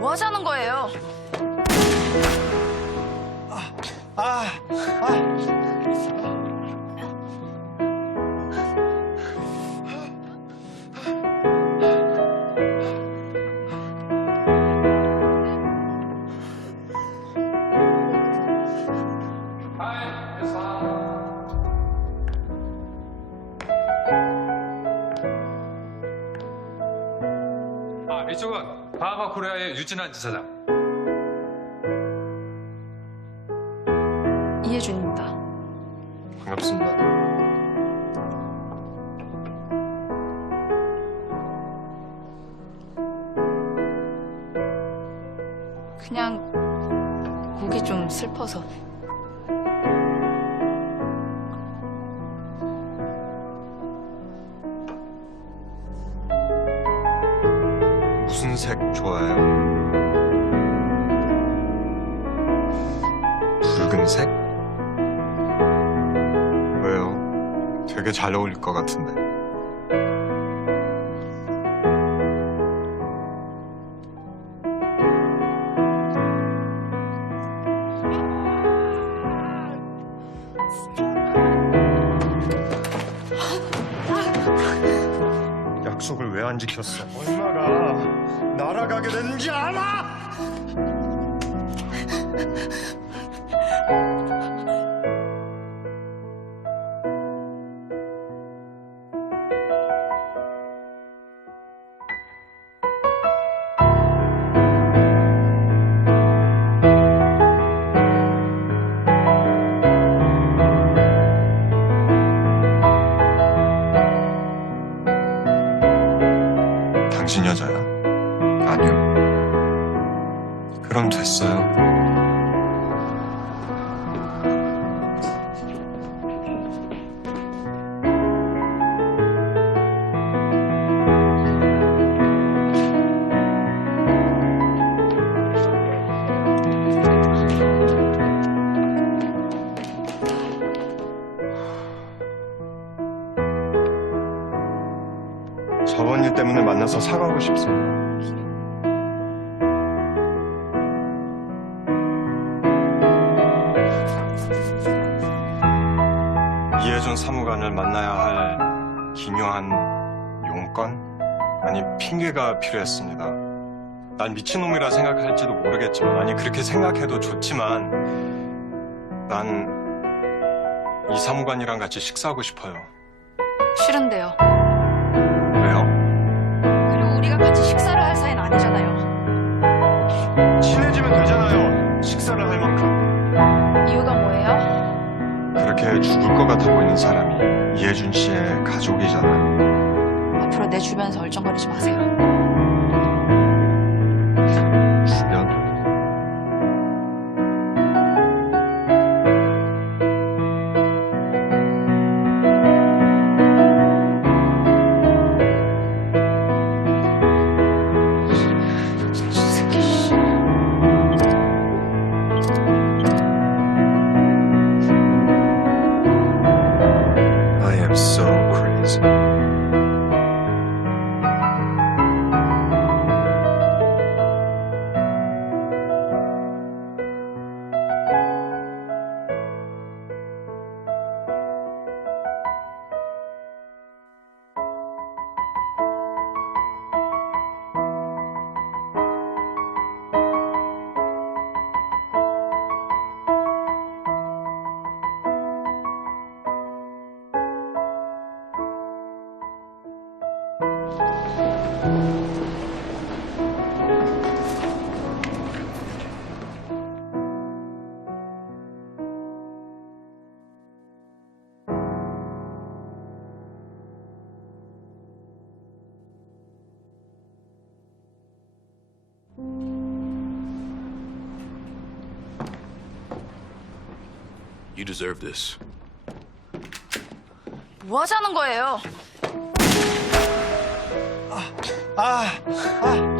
뭐 하자는 거예요? 아, 아. 이쪽은 바하마 코리아의 유진한 지사장. 이해준입니다. 반갑습니다. 그냥 목이 좀 슬퍼서. 무슨 색 좋아해요? 붉은색? 왜요? 되게 잘 어울릴 것 같은데. 약속을 왜 안 지켰어? 얼마가 날아가게 되는지 알아? 당신 여자야? 아니요. 그럼 됐어요. 저번 일 때문에 만나서 사과하고 싶습니다. 이혜준 사무관을 만나야 할 기묘한 용건? 아니, 핑계가 필요했습니다. 난 미친놈이라 생각할지도 모르겠지만, 아니, 그렇게 생각해도 좋지만, 난 이 사무관이랑 같이 식사하고 싶어요. 싫은데요. 이유가 뭐예요? 그렇게 죽을 것 같아 보이는 사람이 이혜준 씨의 가족이잖아요. 앞으로 내 주변에서 얼쩡거리지 마세요. You deserve this. 뭐 하자는 거예요? 아, 아,